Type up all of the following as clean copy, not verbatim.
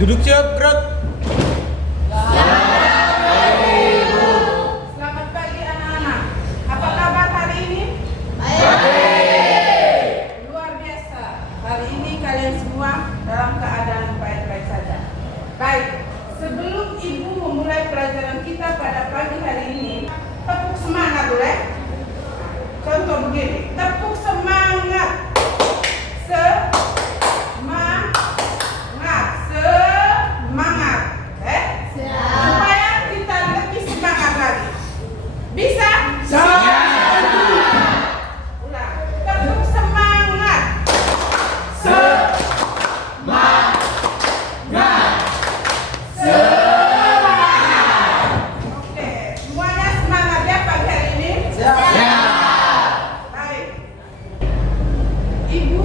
Duduk siap, gerak. Selamat pagi anak-anak. Apa kabar hari ini? Baik. Luar biasa. Hari ini kalian semua dalam keadaan baik-baik saja. Baik, sebelum Ibu memulai pelajaran kita pada pagi hari ini, tepuk semangat boleh? Contoh begini, tepuk semangat. Semangat. Supaya kita lebih semangat lagi. Bisa? Ulang. Tepuk semangat. Oke, semuanya semangat ya pagi hari ini? Baik. Ibu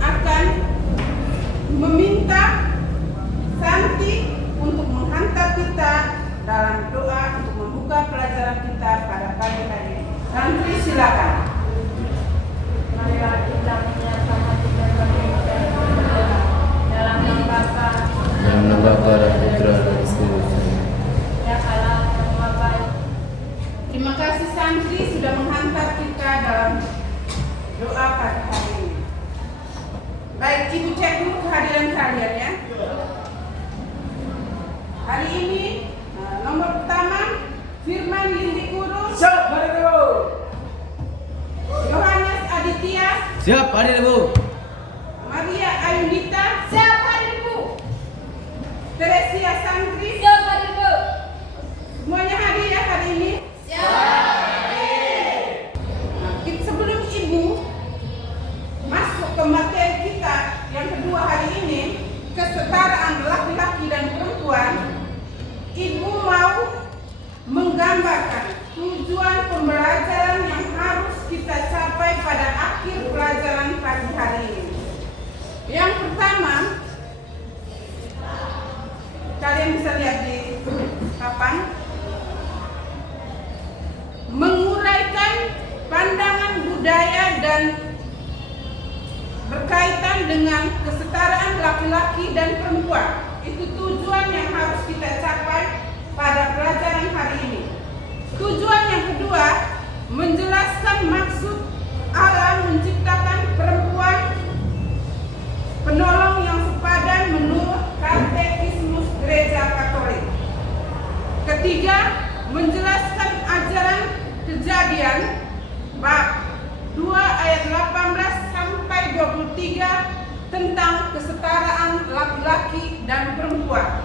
akan meminta Santi untuk menghantar kita dalam doa untuk membuka pelajaran kita pada pagi hari ini. Santi silakan. Marilah kita menyatakan kita dalam nama Bapa Dalam nama Bapa dan Putra dan seterusnya. dan Allah yang Maha Baik. Terima kasih Santi sudah menghantar kita dalam doa pagi hari ini. Baik, Ibu cek dulu kehadiran kalian ya. Hari ini nomor pertama Firman Lindi Kurus, Siap, Hari Ibu. Yohanes Aditya, Siap, Hari Ibu. Maria Ayunita, Siap Hari Ibu. Teresia Santri. Siap Hari Ibu. Semuanya hadir ya hari ini. Sebelum Ibu masuk ke materi kita yang kedua hari ini, kesetaraan laki-laki dan perempuan, Ibu mau menggambarkan tujuan pembelajaran yang harus kita capai pada akhir pelajaran pagi hari ini. Yang pertama, kalian bisa lihat di papan, menguraikan pandangan budaya dan berkaitan dengan kesetaraan laki-laki dan perempuan. Itu tujuan yang harus kita capai pada pelajaran hari ini. Tujuan yang kedua, menjelaskan maksud Allah menciptakan perempuan penolong yang sepadan menurut Katekismus Gereja Katolik. Ketiga, menjelaskan ajaran Kejadian bab 2 ayat 18 sampai 23 tentang kesetaraan laki-laki dan perempuan.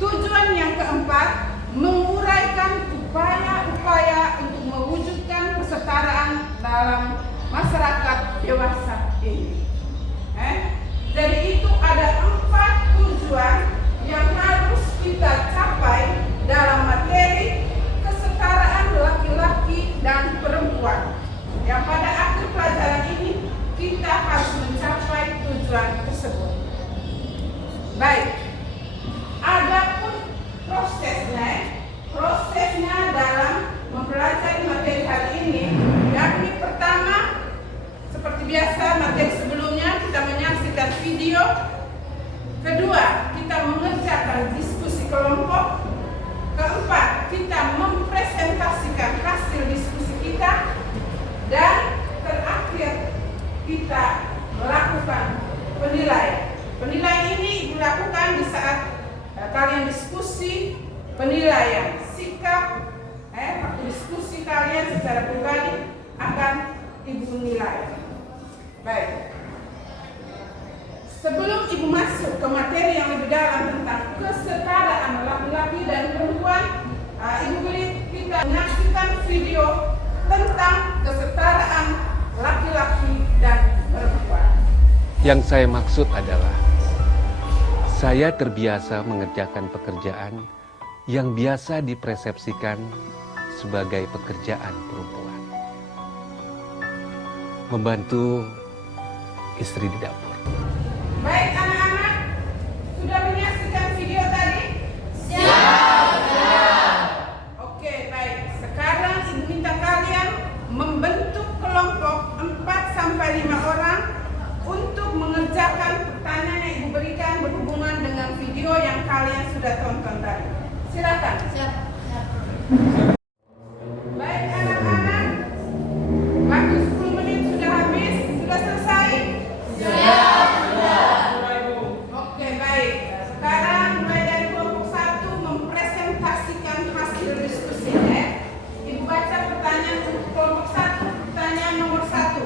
Tujuan yang keempat, menguraikan upaya-upaya untuk mewujudkan kesetaraan dalam masyarakat dewasa ini. Jadi itu ada 4 tujuan yang harus kita capai dalam materi kesetaraan laki-laki dan perempuan. Yang pada akhir pelajaran ini kita harus mencapai tujuan tersebut. Baik, adapun prosesnya dalam mempelajari materi hari ini, yakni pertama, seperti biasa materi sebelumnya kita menyaksikan video. Kedua, kita mengerjakan diskusi kelompok. Keempat, kita mempresentasikan hasil diskusi kita. Dan terakhir, kita melakukan penilaian. Penilaian ini dilakukan di saat kalian diskusi penilaian sikap, waktu diskusi kalian secara pribadi akan Ibu nilai. Baik. Sebelum Ibu masuk ke materi yang lebih dalam tentang kesetaraan laki-laki dan perempuan, Ibu beri kita menyaksikan video tentang kesetaraan laki-laki dan perempuan. Yang saya maksud adalah saya terbiasa mengerjakan pekerjaan yang biasa dipersepsikan sebagai pekerjaan perempuan. Membantu istri di dapur. Baik anak-anak, sudah menyaksikan video tadi? Oke, baik. Sekarang Ibu minta kalian membentuk kelompok 4 sampai 5 orang untuk mengerjakan pertanyaan yang Ibu berikan berhubungan dengan video yang kalian sudah tonton tadi. Silakan. Siap. Baik anak-anak, waktu 10 menit sudah habis, sudah selesai? Oke, baik. Sekarang mulai dari kelompok 1 mempresentasikan hasil diskusi. Ibu baca pertanyaan untuk kelompok 1. Pertanyaan nomor 1.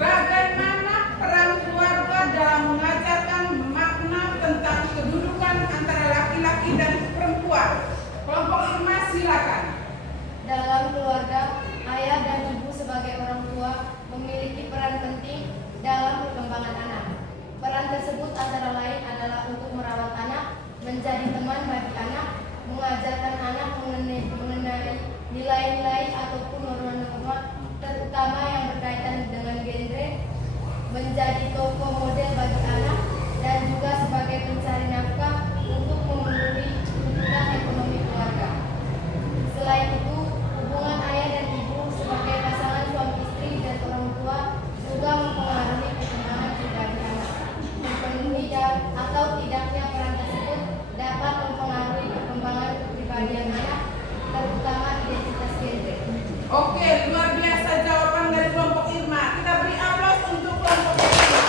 Bagaimana peran keluarga dalam mengajarkan makna tentang kedudukan antara laki-laki dan perempuan? Kelompok 5 silakan. Dalam keluarga, ayah dan ibu sebagai orang tua memiliki peran penting dalam perkembangan anak. Peran tersebut antara lain adalah untuk merawat anak, menjadi teman bagi anak, mengajarkan anak mengenai nilai-nilai ataupun norma-norma terutama yang berkaitan dengan genre, menjadi tokoh model bagi anak, dan juga sebagai pencari nafkah untuk memenuhi kebutuhan ekonomi keluarga. Selain itu, hubungan ayah dan ibu sebagai pasangan suami istri dan orang tua juga mempengaruhi perkembangan pribadi anak. Memenuhi atau tidaknya peran tersebut dapat mempengaruhi perkembangan kepribadian anak, terutama identitas genre. Oke, luar biasa jawaban dari kelompok Irma. Kita beri aplaus untuk kelompok Irma.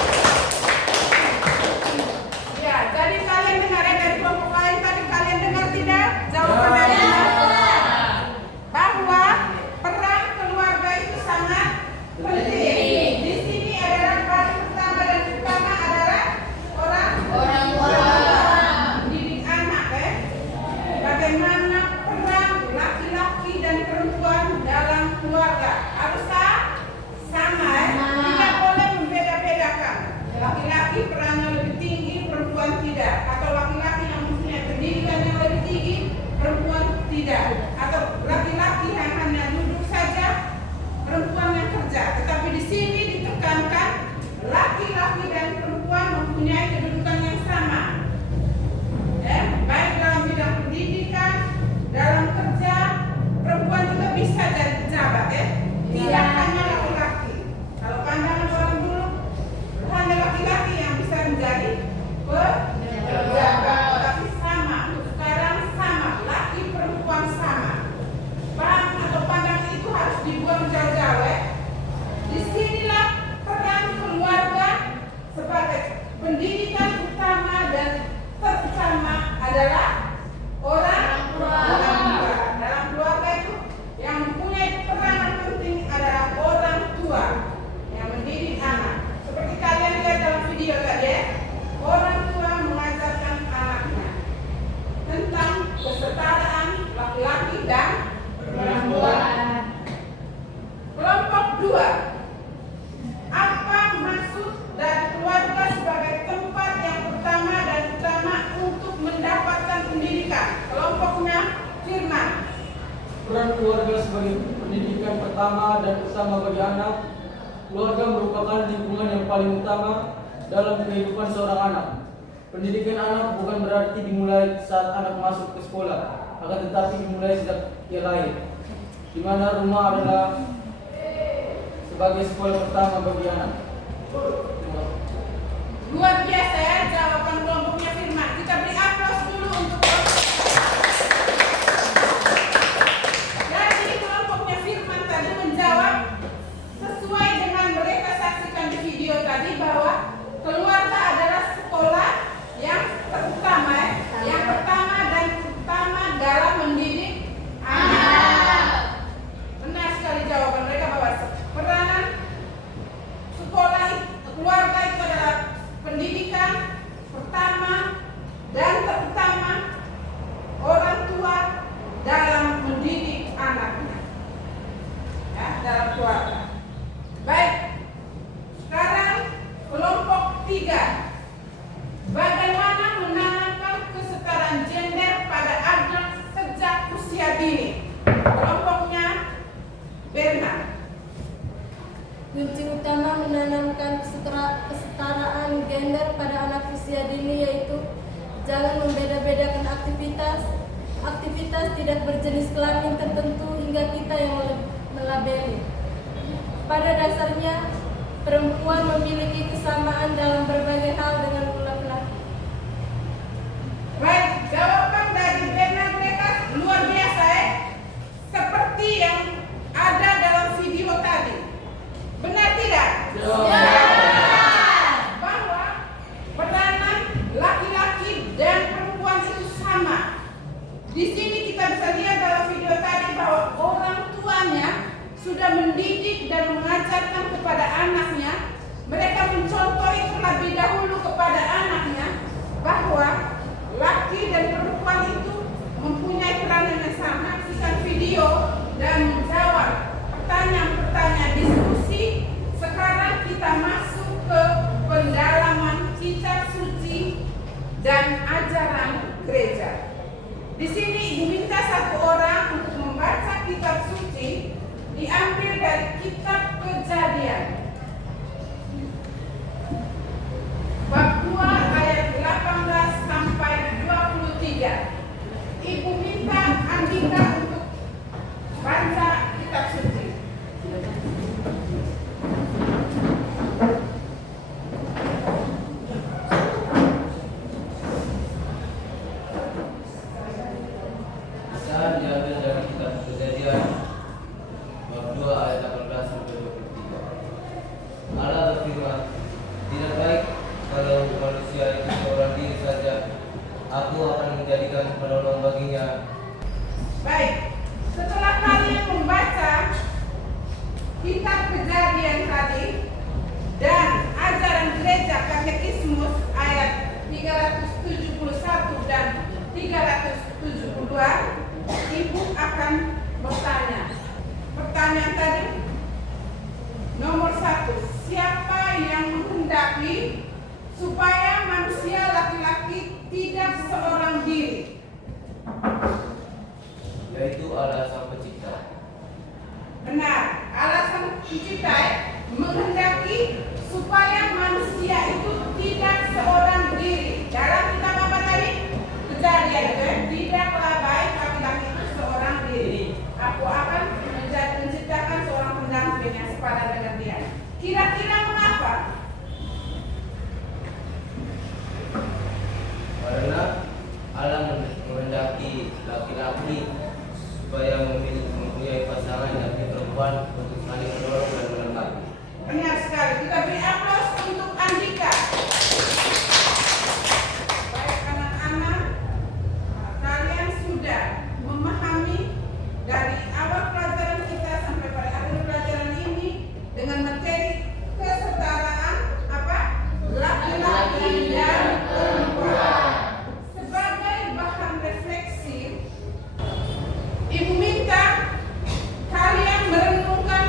Ya, jadi kalian dengar ya dari kelompok lain tadi, kalian dengar tidak jawaban dari Irma? Bahwa peran keluarga itu sangat penting. Di sini adalah paling pertama dan utama adalah orang tua mendidik anak. Bagaimana peran laki-laki dan perempuan dalam keluarga? Harus sama, tidak boleh membeda-bedakan. Laki-laki perannya lebih tinggi, perempuan tidak. Atau laki-laki yang mempunyai pendidikan yang lebih tinggi, perempuan tidak. Atau laki-laki yang hanya duduk saja, perempuan yang kerja. Tetapi di sini ditekankan laki-laki dan perempuan mempunyai kedudukan yang sama. Baik dalam bidang pendidikan, dalam kerja, perempuan juga bisa jadi pejabat, tidak hanya laki-laki. Kalau pandangan orang dulu, hanya laki-laki yang bisa menjadi pejabat, tapi sama. Untuk sekarang sama, laki perempuan sama. Paham atau pandangan itu harus dibuang jauh-jauh. Disinilah peran keluarga sebagai pendidikan utama dan terutama adalah orang tua. Dalam keluarga itu yang mempunyai peranan penting adalah orang tua yang mendidik anak. Seperti kalian lihat dalam video tadi, orang tua mengajarkan anaknya tentang kesetaraan laki-laki dan perempuan. Kelompok 2. Apa maksud dari keluarga sebagai tempat yang pertama dan utama untuk mendapatkan pendidikan? Kelompoknya Firman. Peran keluarga sebagai pendidikan pertama dan utama bagi anak. Keluarga merupakan lingkungan yang paling utama dalam kehidupan seorang anak. Pendidikan anak bukan berarti dimulai saat anak masuk ke sekolah, akan tetapi dimulai sejak ia lahir, di mana rumah adalah sebagai sekolah pertama bagi anak. Luar biasa ya jawaban kelompoknya Firman. Kita beri aplaus dulu untuk jadi kelompoknya Firman tadi menjawab sesuai dengan mereka saksikan di video tadi bahwa keluarga adalah sekolah yang terutama, yang pertama dan utama dalam mendidik anak. Benar sekali jawaban mereka bahwa peranan sekolah keluarga itu adalah pendidikan pertama dan terutama orang tua dalam mendidik anaknya, ya, dalam keluarga. Baik, sekarang kelompok 3. Bagaimana menanamkan kesetaraan gender pada anak sejak usia dini? Kelompoknya Bernard. Kunci utama menanamkan kesetaraan gender pada anak usia dini yaitu jangan membeda-bedakan aktivitas tidak berjenis kelamin tertentu hingga kita yang melabeli. Pada dasarnya, perempuan memiliki kesamaan dalam berbagai hal dengan laki-laki. Baik, jawaban dari Bernard Bekas luar biasa seperti yang ada dalam video tadi. Benar tidak? Bahwa peranan laki-laki dan perempuan itu sama. Di sini kita bisa lihat dalam video tadi bahwa orang tuanya sudah mendidik dan mengajarkan kepada anaknya. Mereka mencontoh terlebih dahulu kepada anaknya bahwa laki dan perempuan itu mempunyai peranan yang sama. Saksikan video dan menjawab pertanyaan-pertanyaan diskusi. Sekarang kita masuk ke pendalaman kitab suci dan ajaran gereja. Di sini Ibu minta satu orang untuk membaca kitab suci, diambil dari kitab Kejadian bab 2 ayat 18 sampai 23. Ibu minta Andika untuk baca kitab suci. Saat diambil dari kitab Kejadian bab 2 ayat 18 sampai 23. Allah berfirman, tidak baik kalau manusia itu seorang diri saja. Aku akan menjadikan penolong baginya. Baik, setelah kalian membaca kitab Kejadian tadi dan ajaran gereja katekismus ayat 371 dan 372, Ibu akan bertanya. Pertanyaan tadi nomor 1, siapa yang menghendaki supaya manusia laki-laki tidak seorang diri? Yaitu Allah Sang Pencipta. Benar, Allah Sang Pencipta menghendaki supaya manusia itu tidak seorang diri. Dalam kitab apa tadi? Kejadian, tidaklah baik laki-laki itu seorang diri. Aku akan menciptakan seorang pendamping yang sepadan dengan dia. Kira-kira mengapa? Karena Allah menghendaki laki-laki supaya mempunyai pasangan yakni perempuan untuk saling menolong dan melengkapi. Benar sekali. Kita beri aplaus untuk Andika. Baik anak-anak, kalian sudah memahami dari awal pelajaran kita sampai pada akhir pelajaran ini dengan materi kesetaraan apa? Laki-laki dan perempuan. Sebagai bahan refleksi, Ibu minta kalian merenungkan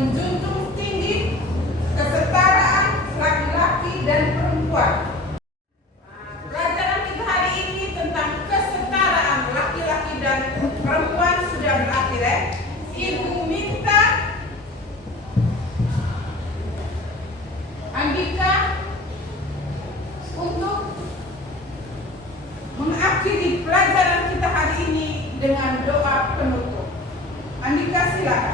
menjunjung tinggi kesetaraan laki-laki dan perempuan. Pelajaran kita hari ini tentang kesetaraan laki-laki dan perempuan sudah berakhir ya. Ibu minta Andika untuk mengakhiri pelajaran kita hari ini dengan doa penutup. Andika silakan.